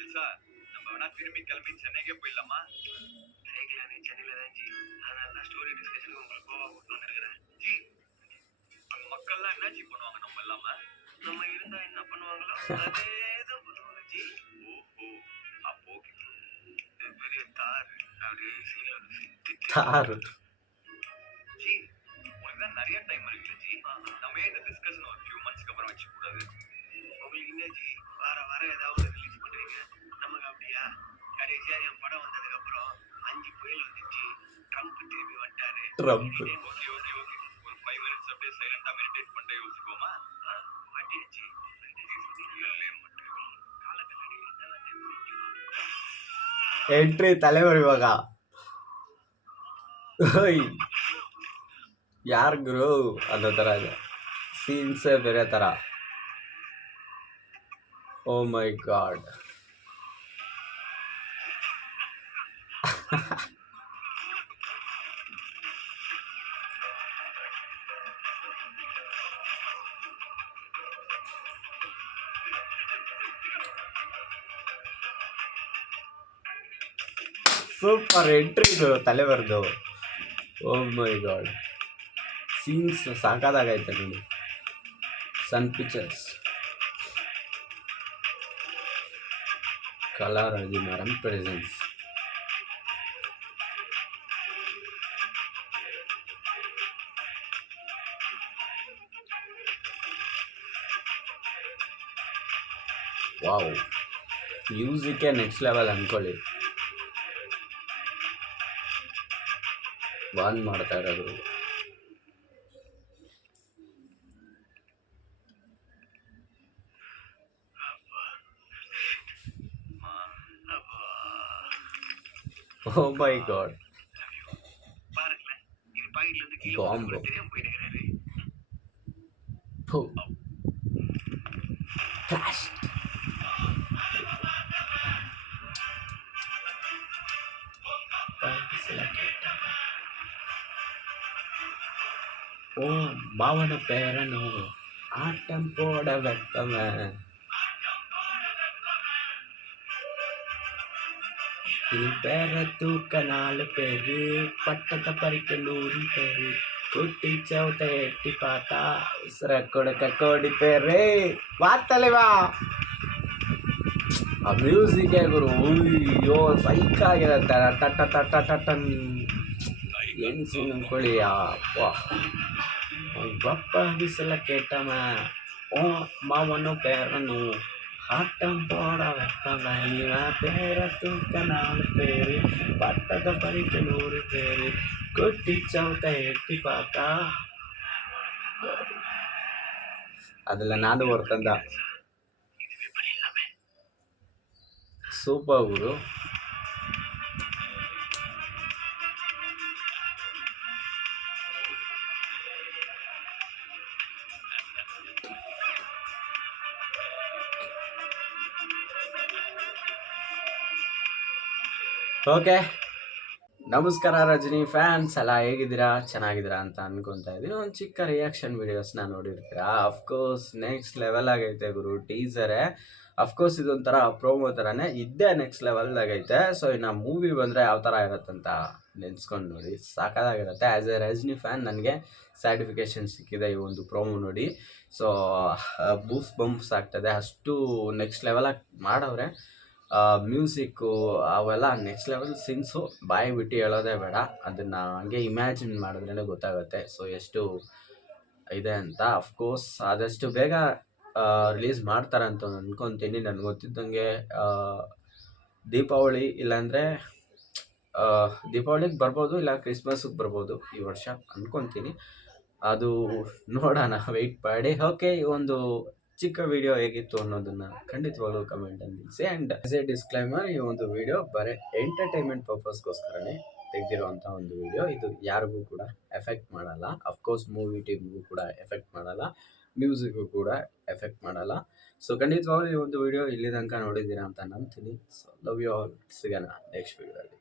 Elsa நம்ம வேணா திரும்பி கிளம்பி சென்னைக்கே போயிடலாமா? சைக்கிள் நீ சென்னையில தான் ஜி. அதனால தான் ஸ்டோரி டிஸ்கஷனுக்கு உங்களுக்கு கோவா கூட்டு வந்துருக்கிறேன் ஜி. அந்த மக்கள்லாம் என்ன ஜி பண்ணுவாங்க நம்ம இல்லாம? நம்ம இருந்தா என்ன பண்ணுவாங்களோ அதேதான் பண்ணுவாங்க ஜி. ஓஹோ அப்போ பெரிய தார் அப்படியே தாரு ஜி. உனக்கு தான் நிறைய டைம் இருக்குல்ல ஜி. நம்ம இந்த டிஸ்கஷன் ஒரு ஃபியூ மந்த்ஸ்க்கு அப்புறம் வச்சு கூடாது. உங்களுக்கு என்ன ஜி வார வாரம் ஏதாவது ரிலீஸ் பண்றீங்க, நமக்கு அப்படியா? கடைசியா என் படம் வந்ததுக்கு அப்புறம் 5 புயல் வந்துச்சு, ட்ரம்ப் திரும்பி வந்துட்டாரு. ஓகே ஓகே ஓகே, ஒரு 5 மினிட்ஸ் அப்படியே சைலண்டா மெடிடேட் பண்ணிட்டு யோசிப்போமா? மாட்டியாச்சு. ಎಂಟ್ರಿ தலைவர் ಇವಾಗ ಯಾರು ಗುರು ಅನ್ನೋ ಥರ ಇದೆ, ಸೀನ್ಸೇ ಬೇರೆ ಥರ. Oh my god. Super entry ಇದು தலைவರ್ದು. ಓ ಮೈ ಗಾಡ್, ಸೀನ್ಸ್ ಸಾಕಾದಾಗೈತೆ ನೋಡಿ. ಸನ್ ಪಿಕ್ಚರ್ಸ್, ಕಲಾರವಿಮರಂ ಪ್ರೆಸೆನ್ಸ್. ವಾವ್, ಮ್ಯೂಸಿಕ್ಕೇ ನೆಕ್ಸ್ಟ್ ಲೆವೆಲ್ ಅಂದ್ಕೊಳ್ಳಿ. ಬಾನ್ ಮಾಡ್ತಾ ಇರೋದು. Oh my god, bomb. Flash. ஓ மாவன பேரனோ ஆட்டம் போட வைப்பவன், இது பேர தூக்க 4 பேரு, பட்டத்தை பறிக்க 100 பேரு, குட்டி சவுட்டை எட்டி பார்த்தா உசுர கொடுக்க 1 கோடி பேரு. வா தலைவா, ಆ ಮ್ಯೂಸಿಕ್ ಗುರು, ಅಯ್ಯೋ ಸೈಕ್ ಆಗಿರತ್ತೆ. ಟಟ ಟಟ ಟಟನ್ ಎಣ್ಸಿನ ಅಂದ್ಕೊಳ್ಳಿ. ಅಪ್ಪ ಬಪ್ಪ ಬಿಸಿಲ கேட்டவன், ஓ மாவனோ பேரனோ ஆட்டம் போட வைப்பவன், இவன் பேர தூக்க 4 பேரு, பட்டத்தை பறிக்க 100 பேரு, குட்டி சவுட்டை எட்டி பார்த்தா. அதில் நானும் ஒருத்தன் தான். சூப்பர் குரு. ಓಕೆ, ನಮಸ್ಕಾರ ರಜನಿ ಫ್ಯಾನ್ಸ್ ಎಲ್ಲ ಹೇಗಿದ್ದೀರಾ? ಚೆನ್ನಾಗಿದ್ದೀರಾ ಅಂತ ಅನ್ಕೊತಾ ಇದ್ದೀನಿ. ಒಂದು ಚಿಕ್ಕ ರಿಯಾಕ್ಷನ್ ವಿಡಿಯೋಸ್ನ ನೋಡಿರ್ತೀರಾ. ಅಫ್ಕೋರ್ಸ್ ನೆಕ್ಸ್ಟ್ ಲೆವೆಲ್ ಆಗೈತೆ ಗುರು ಟೀಸರೇ. ಅಫ್ಕೋರ್ಸ್ ಇದೊಂಥರ ಪ್ರೋಮೋ ಥರನೇ ಇದ್ದೇ ನೆಕ್ಸ್ಟ್ ಲೆವೆಲ್ದಾಗೈತೆ. ಸೊ ಇನ್ನು ಮೂವಿ ಬಂದರೆ ಯಾವ ಥರ ಇರುತ್ತಂತ ನೆನೆಸ್ಕೊಂಡು ನೋಡಿ, ಸಾಕಾಗಿರುತ್ತೆ. ಆ್ಯಸ್ ಎ ರಜನಿ ಫ್ಯಾನ್ ನನಗೆ ಸ್ಯಾಟಿಫಿಕೇಷನ್ ಸಿಕ್ಕಿದೆ ಈ ಒಂದು ಪ್ರೋಮೋ ನೋಡಿ. ಸೊ ಬೂಸ್ ಬಂಪ್ಸ್ ಆಗ್ತದೆ, ಅಷ್ಟು ನೆಕ್ಸ್ಟ್ ಲೆವೆಲಾಗಿ ಮಾಡವ್ರೆ. ಮ್ಯೂಸಿಕ್ಕು ಅವೆಲ್ಲ ನೆಕ್ಸ್ಟ್ ಲೆವೆಲ್ ಸೀನ್ಸು, ಬಾಯಿ ಬಿಟ್ಟು ಹೇಳೋದೇ ಬೇಡ, ಅದನ್ನು ಹಂಗೆ ಇಮ್ಯಾಜಿನ್ ಮಾಡಿದ್ರೇ ಗೊತ್ತಾಗುತ್ತೆ ಸೊ ಎಷ್ಟು ಇದೆ ಅಂತ. ಅಫ್ಕೋರ್ಸ್ ಆದಷ್ಟು ಬೇಗ ರಿಲೀಸ್ ಮಾಡ್ತಾರೆ ಅಂತ ಅಂದ್ಕೊತೀನಿ. ನನಗೆ ಗೊತ್ತಿದ್ದಂಗೆ ದೀಪಾವಳಿ ಇಲ್ಲಾಂದರೆ ದೀಪಾವಳಿಗೆ ಬರ್ಬೋದು, ಇಲ್ಲ ಕ್ರಿಸ್ಮಸ್ಗೆ ಬರ್ಬೋದು ಈ ವರ್ಷ ಅಂದ್ಕೊತೀನಿ. ಅದು ನೋಡೋಣ, ವೆಯ್ಟ್ ಮಾಡಿ. ಓಕೆ, ಈ ಒಂದು ಚಿಕ್ಕ ವಿಡಿಯೋ ಹೇಗಿತ್ತು ಅನ್ನೋದನ್ನು ಖಂಡಿತವಾಗ್ಲೂ ಕಮೆಂಟಲ್ಲಿ ತಿಳಿಸಿ. ಆ್ಯಂಡ್ ಆಸ್ ಎ ಡಿಸ್ಕ್ಲೈಮರ್, ಈ ಒಂದು ವಿಡಿಯೋ ಬರೀ ಎಂಟರ್ಟೈನ್ಮೆಂಟ್ ಪರ್ಪಸ್ಗೋಸ್ಕರನೇ ತೆಗೆದಿರೋವಂಥ ಒಂದು ವಿಡಿಯೋ. ಇದು ಯಾರಿಗೂ ಕೂಡ ಎಫೆಕ್ಟ್ ಮಾಡಲ್ಲ. ಅಫ್ಕೋರ್ಸ್ ಮೂವಿ ಟೀಮ್ಗೂ ಕೂಡ ಎಫೆಕ್ಟ್ ಮಾಡಲ್ಲ, ಮ್ಯೂಸಿಕ್ಗೂ ಕೂಡ ಎಫೆಕ್ಟ್ ಮಾಡಲ್ಲ. ಸೊ ಖಂಡಿತವಾಗ್ಲೂ ಈ ಒಂದು ವಿಡಿಯೋ ಇಲ್ಲಿ ತನಕ ನೋಡಿದ್ದೀರಾ ಅಂತ ನಂಬ್ತೀನಿ. So love you all. ಸಿಗೋಣ ನೆಕ್ಸ್ಟ್ ವಿಡಿಯೋದಲ್ಲಿ.